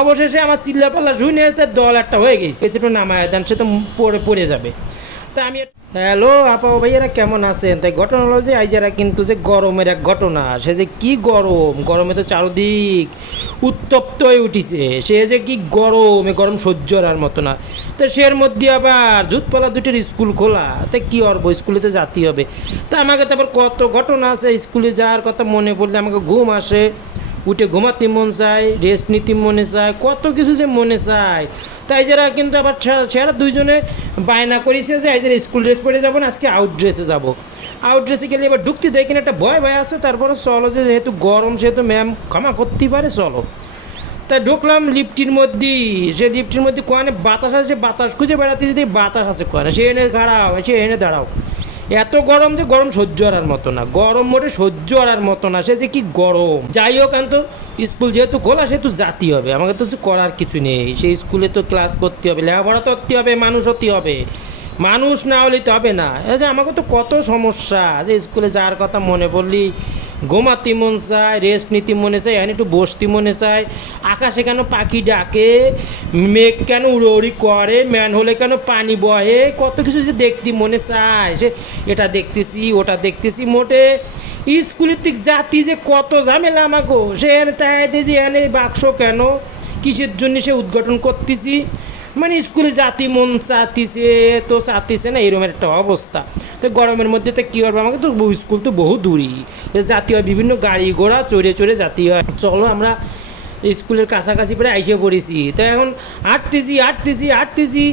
অবশেষে আমার চিল্লাপাল্লা শুনে তার দল একটা হয়ে গেছে। এতে একটু নামায় দেন, সে তো পড়ে পড়ে যাবে। তা আমি হ্যালো, আপা ভাইয়ারা কেমন আছেন? তাই ঘটনা হলো যে আইজারা কিন্তু যে গরমের এক ঘটনা, সে যে কি গরম, গরমে তো চারদিক উত্তপ্ত হয়ে উঠিছে। সে যে কি গরম, এ গরম সহ্য আর মতো না। তো সের মধ্যে আবার জুতপালা দুটির স্কুল খোলা, তা কি অর্ব স্কুলে তো যাতে হবে। তা আমাকে তো আবার কত ঘটনা আছে, স্কুলে যাওয়ার কথা মনে পড়লে আমাকে ঘুম আসে। উঠে ঘুমাতে মন চায় রেস্ট নিতে মনে চায়, কত কিছু যে মনে চায়। তাই যারা কিন্তু আবার ছে- সেরা দুইজনে বায়না করেছে যে আইজার স্কুল ড্রেস পরে যাব না, আজকে আউট ড্রেসে যাব। আউট ড্রেসে গেলে এবার ঢুকতে দেয় কিনা একটা ভয় ভয় আছে তারপরে চলো যে যেহেতু গরম, সেহেতু ম্যাম ক্ষমা করতেই পারে, চলো। তা ঢুকলাম লিফটির মধ্যে, সে লিফটির মধ্যে কোয়ানে বাতাস আছে বাতাস খুঁজে বেড়াতে যদি বাতাস আছে কোয়ানে সে এনে দাঁড়াও, সে এনে দাঁড়াও। এত গরম যে গরম সহ্য করার মতো না। গরম মোটে সহ্য করার মতো না, সে যে কি গরম। যাই হোক তো স্কুল যেহেতু খোলা, সেহেতু জাতি হবে। আমাকে তো করার কিছু নেই। সেই স্কুলে তো ক্লাস করতে হবে, লেখাপড়া তো করতে হবে, মানুষ হতে হবে। মানুষ না হলে তো হবে না। এই যে আমাকে তো কত সমস্যা। যে স্কুলে যাওয়ার কথা মনে পড়লি ঘুমাতে মন চায় রেস্ট নিতে মনে চায়, এখানে একটু বসতে মনে চায়। আকাশে কেন পাখি ডাকে, মেঘ কেন উড়ি করে ম্যান হলে কেন পানি বহে, কত কিছু যে দেখতে মনে চায়। সে, এটা দেখতেছি, ওটা দেখতেছি মোটে। স্কুলের দিক জাতি যে কত ঝামেলা আমাকে সে এনে তাই যে এনে বাক্স কেন? কিসের জন্য সে উদ্ঘাটন করতেছি? মানে স্কুলে জাতি, মন চাতিছে তো চাতিছে না, এরকম একটা অবস্থা। তো গরমের মধ্যে তো কী করব আমাকে তো স্কুল তো বহু দূরই। জাতি হয়, বিভিন্ন গাড়ি ঘোড়া চড়ে চড়ে জাতি হয়। চলো আমরা স্কুলের কাছাকাছি প্রায় আইসে পড়েছি। তো এখন আটতেছি আটতেছি আটতেছি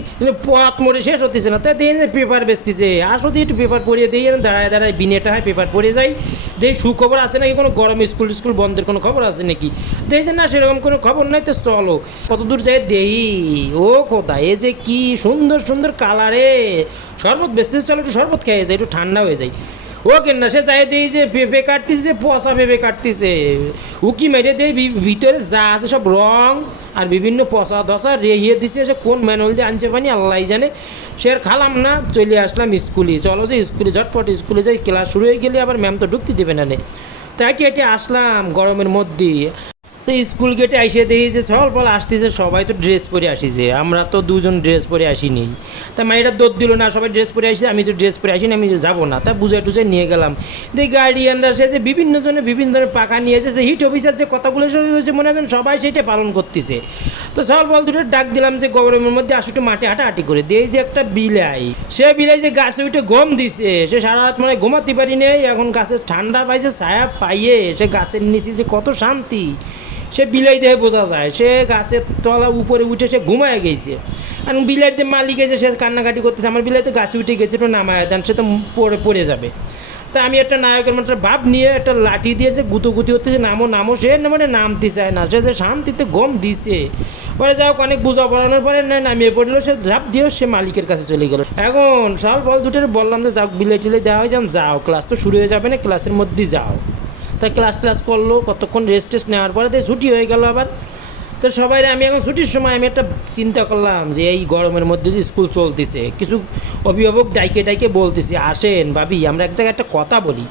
পথ মরে শেষ হতেছে না। তাই দেখি পেপার বেচতেছে। আসো দিয়ে একটু পেপার পড়িয়ে দিই দাঁড়ায় দাঁড়ায় বিনেটা হয় পেপার পড়ে যাই। দেখি সুখবর আছে নাকি? কোনো গরম স্কুল স্কুল বন্ধের কোনো খবর আছে নাকি? দেখি যে না, সেরকম কোনো খবর নাই তো চলো। কত দূর যাই দেই ও কোথায়? এ যে কি সুন্দর সুন্দর কালারে শরবত বেচতেছে, চলো একটু শরবত খেয়ে যায় একটু ঠান্ডা হয়ে যায় ও কেন সে যাই দেই যে পেঁপে কাটতেছে পচা পেঁপে কাটতেছে উকি মেরে দেয় ভিতরে যা আছে সব রং আর বিভিন্ন পচা ধসা রেহিয়ে দিছে সে কোন ম্যানুয়াল দিয়ে আনছে পানি আল্লাহ জানে। সে আর খালাম না, চলে আসলাম স্কুলে। চলো যে স্কুলে, ঝটপট স্কুলে যাই, ক্লাস শুরু হয়ে গেলে আবার ম্যাম তো ঢুকতে দেবে না নে। তাই কি এটি আসলাম গরমের মধ্যে। তো স্কুল গেটে এসে দেখি যে বল, আসতেছে সবাই তো ড্রেস পরে আসিছে। আমরা তো দুজন ড্রেস পরে আসিনি। তা মায়েরা দৌড় দিল না, সবাই ড্রেস পরে আসছে, আমি তো ড্রেস পরে আসিনি, আমি যাব না। তা বুঝে টুঝে নিয়ে গেলাম। দেখি গার্ডিয়ানরা সে যে বিভিন্ন জনে বিভিন্ন ধরনের পাকা নিয়েছে সে হিট অফিসার যে কথাগুলো হয়েছে, মনে হয় সবাই সেটা পালন করতেছে। তো চল বল, দুটো ডাক দিলাম যে গরমের মধ্যে আসো একটু মাঠে হাঁটাহাঁটি করে। দিয়ে যে একটা বিলাই, সে বিলাই যে গাছে উঠে গম দিছে। সে সারা রাত মানে ঘুমাতে পারি এখন গাছের ঠান্ডা পাইছে, ছায়া পাইয়ে সে গাছের নিচে যে কত শান্তি। সে বিলাই দেহে বোঝা যায়। সে গাছের তলা উপরে উঠে সে ঘুমায় গেছে। আর বিলাইয়ের যে মালিক আছে সে কান্নাকাটি করতেছে, আমার বিলাই তো গাছে উঠে গেছে, একটু নামায় দেন, সে তো পড়ে পড়ে যাবে। তা আমি একটা নায়কের মতো একটা ভাব নিয়ে একটা লাঠি দিয়েছে গুতো গুতি হতেছে নামো নামো। সে মানে নামতে চায় না, সে যে শান্তিতে গম দিছে। পরে যাও অনেক বোঝা পড়ানোর পরে না নামিয়ে পড়ল, সে ঝাঁপ দিয়েও সে মালিকের কাছে চলে গেল। এখন সব বল দুটোর বললাম যে, যাও বিলাই টিলাই দেওয়া হয়ে যান, যাও, ক্লাস তো শুরু হয়ে যাবে না, ক্লাসের মধ্যেই যাও। তাই ক্লাস ক্লাস করল, কতক্ষণ রেস্ট টেস্ট নেওয়ার পরে তাই ছুটি হয়ে গেল আবার। তো সবাই আমি এখন ছুটির সময় আমি একটা চিন্তা করলাম যে এই গরমের মধ্যে যে স্কুল চলতেছে, কিছু অভিভাবক ডাইকে ডাইকে বলতেছে, আসেন ভাবি, আমরা এক জায়গায় একটা কথা বলি।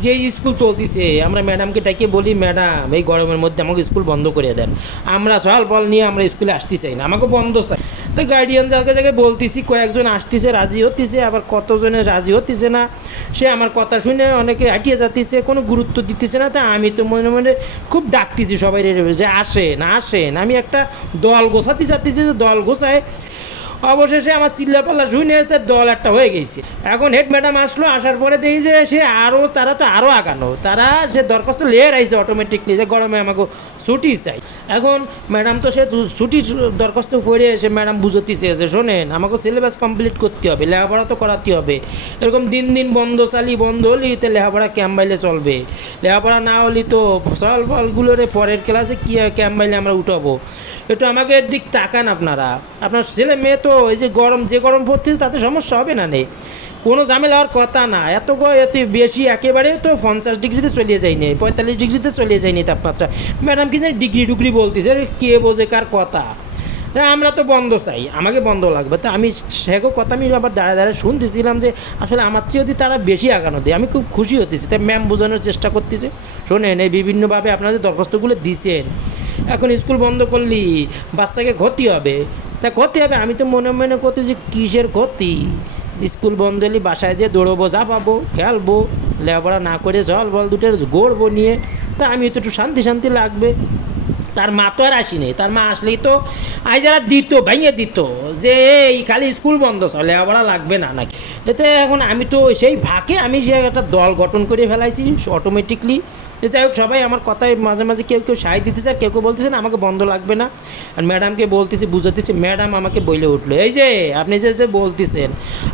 যে এই স্কুল চলতেছে, আমরা ম্যাডামকে ডাইকে বলি, ম্যাডাম, এই গরমের মধ্যে আমাকে স্কুল বন্ধ করে দেন। আমরা সল বল নিয়ে আমরা স্কুলে আসতে চাই না, আমাকে বন্ধ চাই। তো গার্ডিয়ান যাকে যাকে বলতেছি, কয়েকজন আসতেছে, রাজি হতেছে, আবার কতজনে রাজি হতেছে না, সে আমার কথা শুনে অনেকে হাঁটিয়ে যাতিছে, কোনো গুরুত্ব দিতেছে না, তা আমি তো মনে মনে খুব ডাকতেছি সবাই যে আসেন আসেন। আমি একটা দল গোছাতে চাচ্ছি যে দল গোছায় অবশেষে আমার চিল্লাপাল্লা শুনে তার দল একটা হয়ে গেছে। এখন হেড ম্যাডাম আসলো, আসার পরে দেখি যে সে আরও তারা তো আরও আগানো। তারা সে দরখাস্ত লেয়ার আইছে অটোমেটিকলি যে গরমে আমাকে ছুটি চাই। এখন ম্যাডাম তো সে ছুটি দরখাস্ত পড়ে এসে ম্যাডাম বুঝতেছে চেয়েছে শোনেন, আমাকে সিলেবাস কমপ্লিট করতে হবে, লেখাপড়া তো করাতে হবে। এরকম দিন দিন বন্ধ, চালি বন্ধ হলি তো লেখাপড়া ক্যাম্প বাইলে চলবে। লেখাপড়া না হলি তো ফসল ফলগুলোরে পরের ক্লাসে কী ক্যাম্প বাইলে আমরা উঠাবো? একটু আমাকে এর দিক তাকান আপনারা। আপনার ছেলে মেয়ে তো এই যে গরম যে গরম পড়তেছে তাতে সমস্যা হবে না নে? কোনো ঝামেলা হওয়ার কথা না। এত এত বেশি একেবারে তো পঞ্চাশ ডিগ্রিতে চলে যায়নি পঁয়তাল্লিশ ডিগ্রিতে চলে যায়নি তাপমাত্রা। ম্যাডাম কি জানি ডিগ্রি ডুগ্রি বলতেছে কে বোঝে কার কথা? আমরা তো বন্ধ চাই, আমাকে বন্ধ লাগবে। তো আমি সেগো কথা আমি আবার দাঁড়ায় দাঁড়ায় শুনতেছিলাম যে, আসলে আমার চেয়ে যদি তারা বেশি আগানো দেয়। আমি খুব খুশি হতেছি। তাই ম্যাম বোঝানোর চেষ্টা করতেছে। শোনেন, এই বিভিন্নভাবে আপনাদের দরখাস্তগুলো দিছেন। এখন স্কুল বন্ধ করলি, বাচ্চাকে ক্ষতি হবে। তা ক্ষতি হবে। আমি তো মনে মনে করতে যে কিসের ক্ষতি? স্কুল বন্ধ হলে বাসায় যে দৌড়বো যা পাবো খেলব, লেখাপড়া না করে জল বল দুটোর গড়বো নিয়ে তা আমি তো একটু শান্তি শান্তি লাগবে। তার মা তো আর আসিনি। তার মা আসলেই তো আই যারা দিত, ভেঙে দিত, যে এই খালি স্কুল বন্ধ চলে আবার লাগবে না নাকি? এতে এখন আমি তো সেই ভাগে আমি সে একটা দল গঠন করে ফেলাইছি অটোমেটিকলি যাই হোক, সবাই আমার কথায় মাঝে মাঝে কেউ কেউ সাহায্য দিতেছে আর কেউ কেউ বলতেছে না, আমাকে বন্ধ লাগবে না। আর ম্যাডামকে বলতেছি, বুঝাতেছি, ম্যাডাম আমাকে বলে উঠল। এই যে, আপনি যে যে বলতেছেন,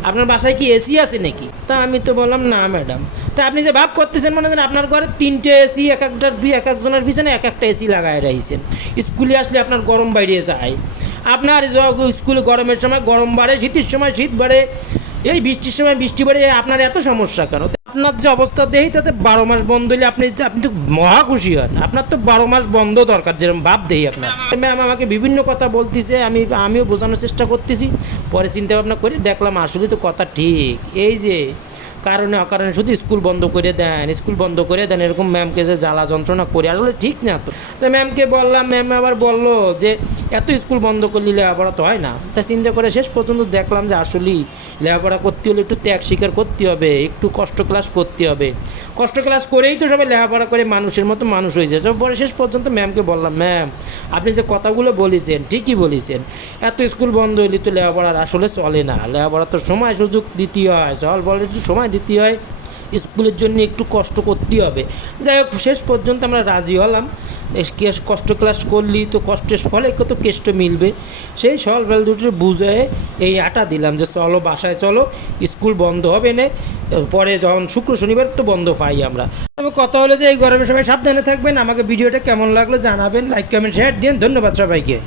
আপনার বাসায় কি এসি আছে নাকি? তা আমি তো বললাম, না, ম্যাডাম। তা আপনি যে ভাব করতেছেন, মনে করেন আপনার ঘরে তিনটে এসি, এক একটার এক একজনের পিছনে এক একটা এসি লাগায় রাখছেন স্কুলে আসলে আপনার গরম বাইরে যায়। আপনার স্কুলে গরমের সময় গরম বাড়ে, শীতের সময় শীত বাড়ে, এই বৃষ্টির সময় বৃষ্টি বাড়ে, আপনার এত সমস্যা কেন? আপনার যে অবস্থা দেই তাতে বারো মাস বন্ধ হলে আপনি আপনি তো মহা খুশি হন। আপনার তো বারো মাস বন্ধ দরকার, যেরকম ভাব দেই আপনার। ম্যাম আমাকে বিভিন্ন কথা বলতেছে, আমি আমিও বোঝানোর চেষ্টা করতেছি। পরে চিন্তা ভাবনা করে দেখলাম আসলে তো কথা ঠিক। এই যে কারণে অকারণে শুধু স্কুল বন্ধ করে দেন, স্কুল বন্ধ করে দেন, এরকম ম্যামকে যে জ্বালা যন্ত্রণা করে, আসলে ঠিক না তো। তো ম্যামকে বললাম, ম্যাম আবার বলল যে, এত স্কুল বন্ধ করলে, লেখাপড়া তো হয় না। তা চিন্তা করে শেষ পর্যন্ত দেখলাম যে, আসলেই লেখাপড়া করতে হলে একটু ত্যাগ স্বীকার করতে হবে, একটু কষ্ট ক্লাস করতে হবে। কষ্ট ক্লাস করেই তো সবাই লেখাপড়া করে, মানুষের মতো মানুষ হয়ে যায়। তো পরে শেষ পর্যন্ত ম্যামকে বললাম, ম্যাম, আপনি যে কথাগুলো বলেছেন, ঠিকই বলেছেন। এত স্কুল বন্ধ হলে তো লেখাপড়ার আসলে চলে না। লেখাপড়া তো সময় সুযোগ দিতে হয় সল বলে, একটু সময় দিতে হয়, স্কুলের জন্য একটু কষ্ট করতে হবে। যাই হোক, শেষ পর্যন্ত আমরা রাজি হলাম। কষ্ট ক্লাস করলি তো কষ্টের ফলে কত কেষ্ট মিলবে। সেই সল বেল দুটোর বুঝে এই আটা দিলাম যে চলো বাসায় চলো, স্কুল বন্ধ হবে না। পরে যখন শুক্র শনিবার তো বন্ধ পাই আমরা। তবে কথা হলো যে এই গরমের সময় সাবধানে থাকবেন। আমাকে ভিডিওটা কেমন লাগল জানাবেন লাইক কমেন্ট শেয়ার দিন ধন্যবাদ সবাইকে।